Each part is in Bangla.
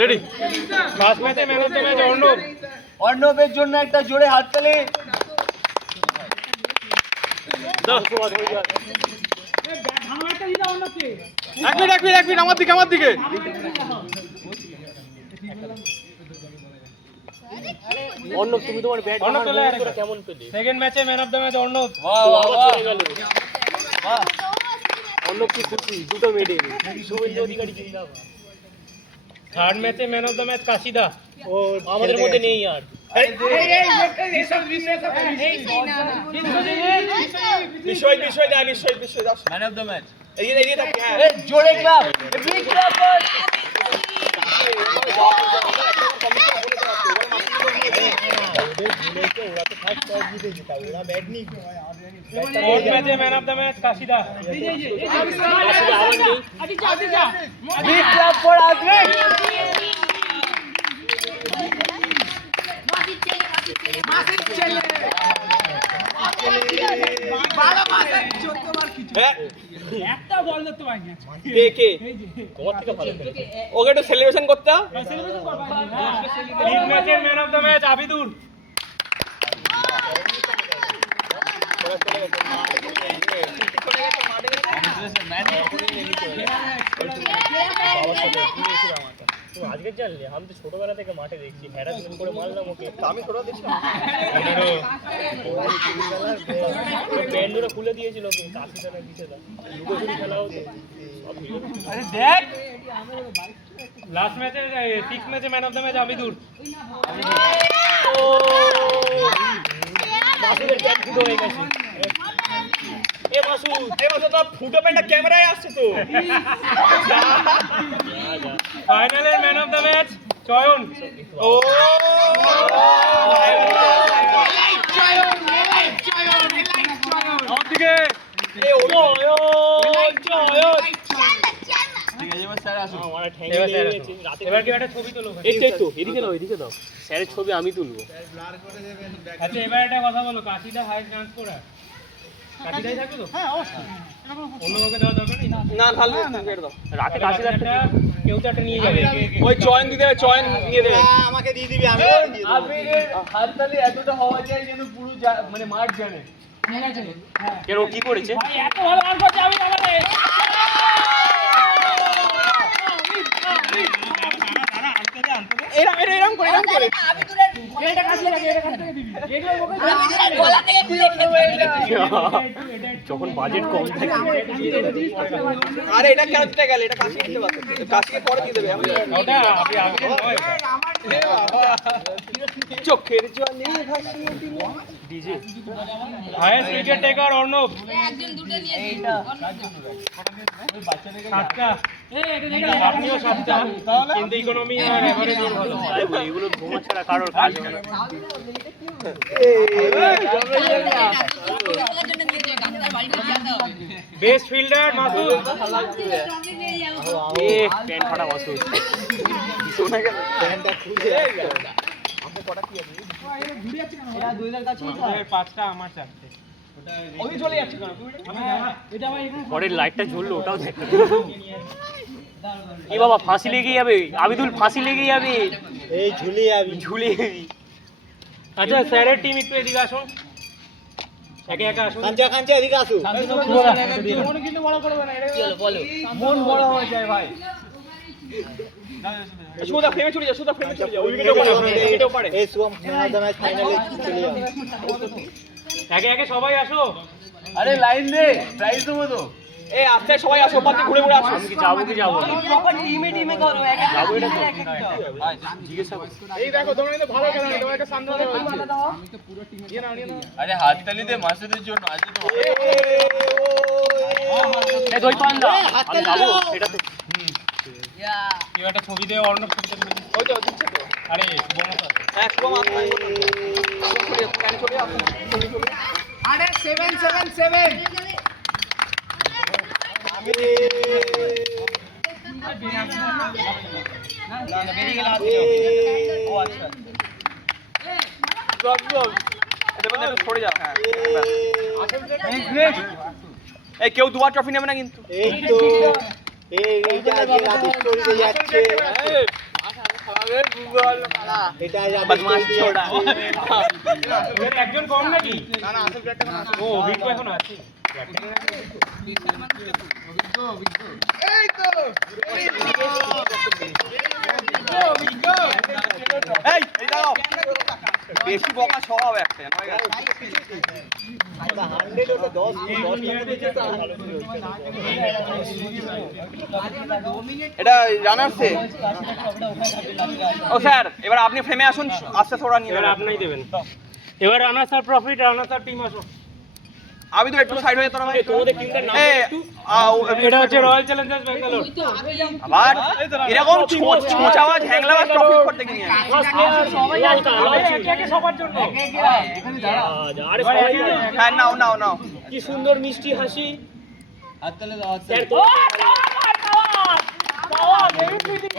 রেডি ফার্স্ট ম্যাচে man of the match Arnab. অর্ণবের জন্য একটা জোরে হাততালি। এক মিনিট আমার দিকে অর্ণব তুমি তোমার ব্যাট কেমন পেলে? সেকেন্ড ম্যাচে man of the match Arnab. Arnab কি খুশি? দুটো মেডেল। শুভেন্দু অধিকারী জিন্দাবাদ। থার্ড ম্যাচে man of the match Kashida. ও আমাদের মধ্যে নেই আর। বিষয় দাও ম্যান অফ দ্য ম্যাচ। এই থাকে হ্যাঁ জোরে club big club for fourth ম্যাচে man of the match Kashida. Big club for Adrik. একটা বল ধরতে পারিনি। কে তোমার থেকে ভালো খেলে। ওকে একটু সেলিব্রেশন করতে। তিন ম্যাচে man of the match Abidul. আজকে জানলে আমি তো ছোটবেলা থেকে মাঠে দেখছি, হ্যারাসমেন্ট করে মারলাম ওকে। আমি ছোট দেখছিলাম ব্যান্ডটা খুলে দিয়েছিল ওকে, কাশি টানা দিতে দাও, লুকোচুরি খেলা হতো। আরে দেখ লাস্ট ম্যাচে সিক্স ম্যাচে man of the match Abidul. মাসুদের ব্যাট ফুটো হয়ে গেছে। এ মাসুদ তো ফুটো প্যান্টটা ক্যামেরায় আসছে তো। ফাইনালের ম্যান অফ দ্য ম্যাচ চয়ন। ও আমার দিকে এবার কি একটা ছবি তোলো। এইটাই তো, এদিকে দাও, এদিকে দাও। স্যারের ছবি আমি তুলবো। আচ্ছা এবার একটা কথা বলো, কাশিদা হাইস্ট রান স্কোরার কাশিদাই থাকবে তো? হ্যাঁ অবশ্যই। অন্য কাউকে দেওয়া দরকার নেই না ভালো ছেড়ে দাও। রাতে কাশিদার একটা কেউ তো একটা নিয়ে যাবে। ওই চয়ন দিতে হবে, চয়ন নিয়ে দেবে। আমাকে দিয়ে দিবি আমি। আবিরের হাততালি এতটা হওয়া যায় যেন পুরো মানে মাঠ জানে। কেন ও কি করেছে? এত ভালো রান করছে আমি আমাদের। এরকম করে এটা কাশিয়ে রাখে, এটা কাশিয়ে দিবি। এগুলো গলা থেকে খুলে যখন বাজেট কম থাকে। আরে এটা কেন দিতে গেলে? এটা কাশি দিতে পারতো, কাশিকে পরে দিয়ে দেবে। ওটা আপনি নয়। চোখের জলে ভাসিয়ে দিল DJ highest wicket taker Arnab. একজন দুটো নিয়ে সাতটা। আপনিও সাতটা, কিন্তু ইকোনমি আর এভারেজ ওর ভালো। তাই বলি, এগুলো ঘুমা ছাড়া কারোর কাজ হয় না। Best fielder Masud. এ প্যান্ট ফাটা মাসুদ। মাসুদের পাঁচটা, আমার চারটে। পরের লাইটটা জ্বললো, ওটাও দেখ। এ বাবা ফাঁসি লেগে যাবে, আবিদুল ফাঁসি লেগে যাবে। এই ঝুলিয়ে যাবি। ঝুলে যাবি। আচ্ছা স্যারের টিম একটু এদিকে আসুন, একে একে আসুন। কাঞ্চা এদিকে আসো। কিন্তু বড় করবে না, বলো মন বড় হয়ে যায় ভাই। সুদা ফ্রেমে চলে যা, সুদা ফ্রেমে চলে যা। উইকেটও পারে, উইকেটও পারে। এই sum man of the match ফাইনালে চলে যাও। একে একে সবাই আসো। আরে লাইন দে, প্রাইজ দেবো তো। এই আস্তে সবাই আসো, পাতে ঘুরে ঘুরে আসো। আমি কি যাবো কি যাবো না? টিমে করো এক এক যাবো এটা তো জিজ্ঞাসা এই দেখো তোমরা কিন্তু ভালো খেলো, তোমাকে সামনে হচ্ছে। আমি তো পুরো টিমে নিয়ে নাও। আরে হাততালি দে মাসুদের জন্য। আজ তো এ দই পান্ডা আমি যাবো এটা তো। কেউ একটা ছবি দিয়ে অর্ণব ছবিটা তুলে দিচ্ছে। ওই তো দিচ্ছে তো। আরে শুভম স্যার। হ্যাঁ শুভম আসছে। ছবি আসো, ছবি। আরে 777 আমি না বেরিয়ে গেল হাত থেকে। ও আচ্ছা ব্লক এটা বন্ধ একটু সরে যাও। হ্যাঁ এই কেউ দুবার ট্রফি নেবে না কিন্তু। এই তো এইটা আজকে রাতের স্টোরিতে যাচ্ছে এটা রাতের স্টোরিতে এর একজন কম নাকি? না না আসল ব্যাটটা এখন ও অভিজ্ঞ এখন আছে। এই তো এই দাঁড়াও বেশি বকা স্বভাব একটা নয় গেছে 100 ওটা 10 এটা রানার্সে ও স্যার এবার আপনি ফ্রেমে আসুন আস্তে থোড়া নিয়ে এবার আপনিই দেবেন। এবার Rana sir profit, Rana sir team আসো। আমি তো একটু সাইড হয়ে তোরা ভাই তোমাদের টিমটার নাম এই একটু এটা হচ্ছে রয়্যাল চ্যালেঞ্জার্স ব্যাঙ্গালোর। আবার এরকম ছোঁচাওয়াজ হ্যাংলাওয়াজ টপিক করতে কি নিয়ে সবাই একে একে সবার জন্য। আরে সবাই হ্যাঁ নাও কি সুন্দর মিষ্টি হাসি। স্যার তো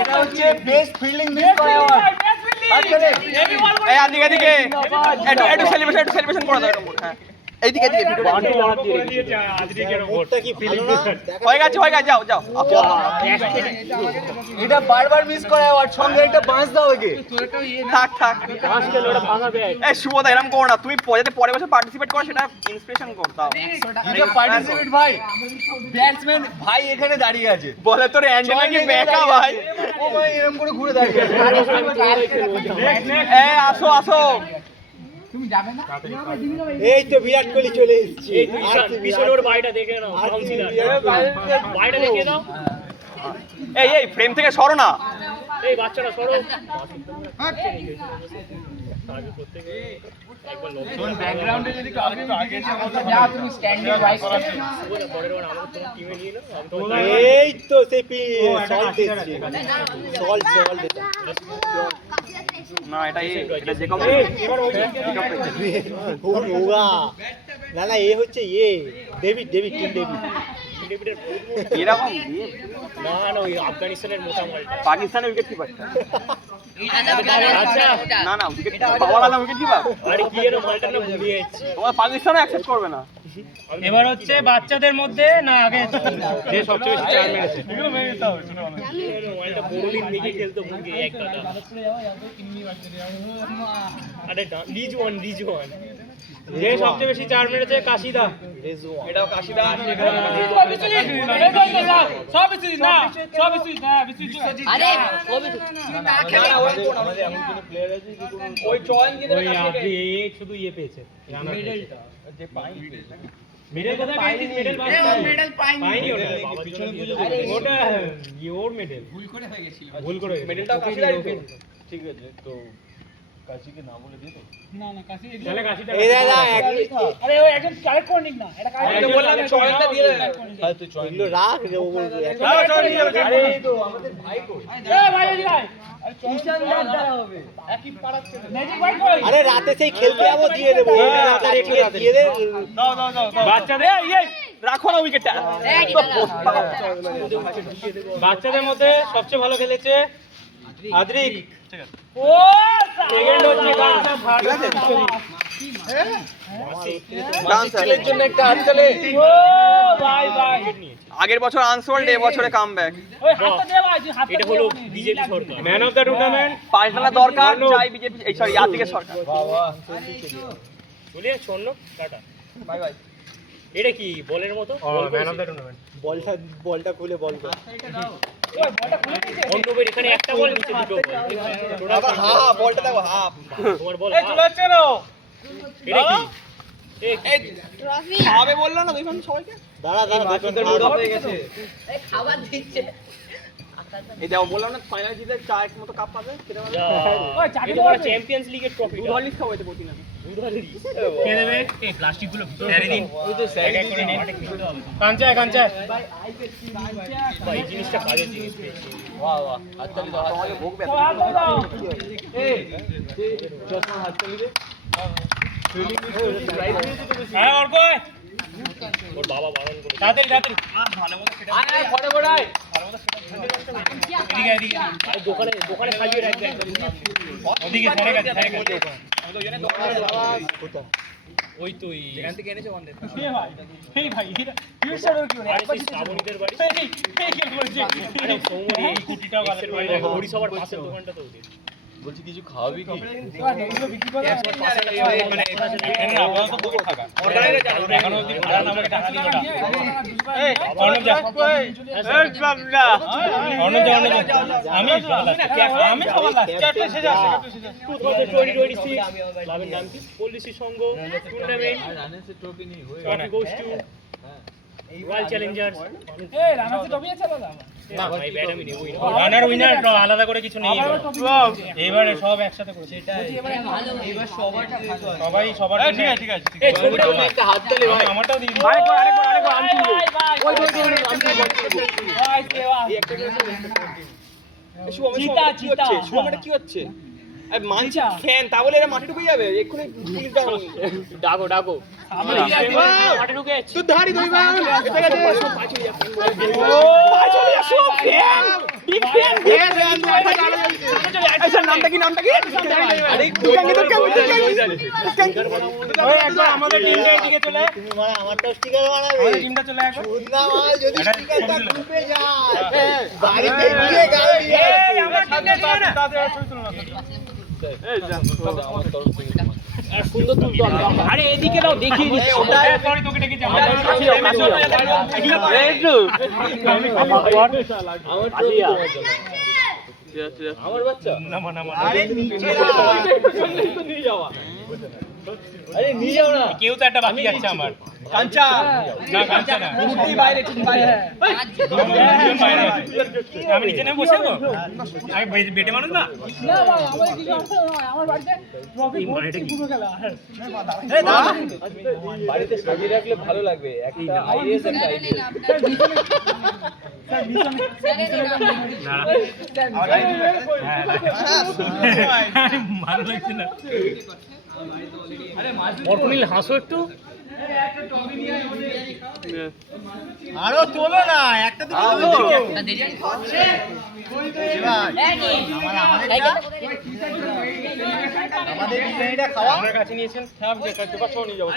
এটা হচ্ছে বেস্ট ফিল্ডিং মিস করে এই এদিকে একটু সেলিব্রেশন করে দাও একটু হ্যাঁ এইদিকে করে দিয়েছে আজরিকের ওপর। মুখটা কি ভালো না হয়ে গেছে যাও এটা বারবার মিস করে আর সঙ্গে একটা বাঁশ দাও একে থাক আজকে ওটা ভাঙা ব্যাট। এই শুভদা এরকম করো না, তুমি যাতে পরের বছর পার্টিসিপেট করো সেটা ইন্সপিরেশন কর দাও এটা পার্টিসিপেট ভাই ব্যাটসম্যান ভাই এখানে দাঁড়িয়ে আছে বলে তোর অ্যান্ডেলা কি বেকা ভাই ও ভাই এরকম করে ঘুরে দাঁড়িয়ে আছে এই আসো এই তো বিরাট কোহলি চলে এসেছে এই তুই পিছনে ওর বাড়িটা দেখে নাও কাউন্সিলর বাড়িটা দেখে দাও। এই ফ্রেম থেকে সরো না এই বাচ্চাটা সরো ব্যাকগ্রাউন্ডে যদি একটু আগে যা তুমি স্ট্যান্ডিং ওয়াইস পরের বার আমাকে তোমার টিমে নিয়ে নাও আমি তোমার এই তো সেই সল্ট এসেছে সল্ট এটা না এটা যে কম এবার ওই ও নোয়া না এ হচ্ছে ডেভিড টিম ডেভিড ডেভিডের এরকম না ওই আফগানিস্তানের মোটা মালটা পাকিস্তানের উইকেট কিপার আচ্ছা না উইকেট পাওয়ালা উইকেট কিপার আরে কি এর মালটা না ভুলে যাচ্ছি। তোমার পাকিস্তানও অ্যাকসেপ্ট করবে না এবার হচ্ছে বাচ্চাদের মধ্যে না আগে যে সবচেয়ে বেশি চার মেরেছে। মালটা বড়দিন মেঘে খেলতো মুখে এক দাদা। আরে রিজওয়ান যে সবচেয়ে বেশি চার মেরেছে কাশিদা। এটাও কাশিদা আরে ওই চয়ন ওই আগে শুধু পেয়েছে মেডেল কোথায় পেয়েছিস? মেডেল পাইনি ওটা। ওটা ওর মেডেল ভুল করে হয়ে গেছিল। মেডেলটাও কাশিদারই তো। ঠিক আছে তো কাশিকে না বলে দিও তো তাহলে কাশিদা এই দাদা আরে ও একজন কালেক্ট করে নিক না, এটা আমি তো বললাম চয়নটা দিয়ে দেবে হয়তো চয়েন এগুলো রাখ আরে এই তো আমাদের ভাই কই আরে রাতে সেই খেলতে যাবো দিয়ে দেবো দিয়ে দে দাও বাচ্চাদের রাখো না উইকেটটা বাচ্চাদের মধ্যে সবচেয়ে ভালো খেলেছে আদ্রিক। ও সেকেন্ড হচ্ছে গানটা ডান্সারের জন্য একটা হাততালি ও ভাই আগের বছর আনসোল্ড এই বছরে কামব্যাক ওই হাতটা দে ভাই, তুই হাতটা এটা হলো BJP Sarkar. Man of the tournament. পাঁচতলা দরকার চাই বিজেপি এই সরি আদিকে সরকার চলে যাচ্ছে অন্য টাটা। বাই বাই এটা কি বলের মতো ম্যান অফ দ্য টুর্নামেন্ট। বলটা খুলে বল কর অন্য বের এখানে একটা বল নিচে দুটো বল। আবার বলটা দেখো হাফ তোমার বল এই চলে যাচ্ছে না এটা কি খাবে বললো না দুইজন সবাইকে দাঁড়া হয়ে গেছে খাবার দিচ্ছে। এই দেখো বললাম না ফাইনাল জিতে চা এক মতো কাপ পাবে সেটা মানে ওই চাকরি এটা তোমার চ্যাম্পিয়ন্স লিগের ট্রফি দুধ হরলিক্স খাওয়াইতে বলছি না কে দেবে? এই প্লাস্টিক গুলো ভিতরে দিন। কাঞ্চায় ভাই এই জিনিসটা কাজের জিনিস পেয়েছি। তোমাকে ভোগ ব্যথা হ্যাঁ ওর কই ওর বাবা বারণ করে তাড়াতাড়ি এদিকে আর দোকানে সাজিয়ে রাখবে একদম। ওদিকে সরে গেছে আমি তো জেনে ওই তো এখান থেকে এনেছে ওয়ান ডে শ্রাবণীদের বাড়ি এই কুটিটাও এক্সের বাড়ি দেখো, পরিষেবার পাশের দোকানটা তো ওদের। বলছি কিছু খাওয়াবি কি মানে এখানে আপাতত পুকুর থাকা এখন অবধি ভাড়া না আমাকে টাকা দিল না অর্ণব যা অর্ণব যা আমি সবার লাস্ট চারটে সেজে আসে 2026 ক্লাবের নাম কি? পল্লিশি সংঘ টুর্নামেন্ট রানেসের ট্রফি নেই trophy goes to world Challengers. না ভাই ব্যাট আমি নেবই না। রানার উইনার আলাদা করে কিছু নেই এবারে সব একসাথে করেছে এবার সবারটা ভালো আছে। সবাই সবার ঠিক আছে এই ছবিটা একটা হাত তালি ভাই আমারটাও দিয়ে দিন আরেকবার আমি তুলবো শুভম এটা কি হচ্ছে মানছি ফ্যান তা বলে এরা মাঠে ঢুকে যাবে এক্ষুনি পুলিশ ডাকো ডাকো মাঠে ঢুকে যাচ্ছে। তুই ধারি ধরি ভাই ফ্যান বিগ ফ্যান আচ্ছা নামটা কি আরে ওই একবার আমাদের টিমটার দিকে চলে তুমি মানে আমারটাও স্টিকার বানাবে আমাদের টিমটা চলে একবার না মাল যদি এটা স্টিকারটা ছবি তুলে। ডুবে যায় বাড়িতে গিয়ে গাড়ি এই আমার টিমটা দিকে না আর সুন্দর তুলতো আরে এদিকে দাও দেখিয়ে দিচ্ছি। সরি তোকে ডেকেছি আমার বাচ্চা নামা নামা আরে নিচে আরে নিয়ে যাও না। কেউ তো একটা বাকি আছে আমার কাঞ্চা না কাঁচা না মূর্তি বাইরে ঠিক বাইরে দুজন বাইরে আছে। আমি নিচে নেমে বসে যাবো আমি বেটে মানুষ না বাড়িতে সাজিয়ে রাখলে ভালো লাগবে একটা আইএস একটা আইপিএস না ভালো লাগছে না অর্পণীল হাসো একটু। আরো তোলো না একটা দিকে তা দেরি আছে। আমাদের বিরিয়ানিটা খাওয়া আমার কাছে নিয়েছেন হ্যাঁ পেপার সহ নিয়ে যাবো।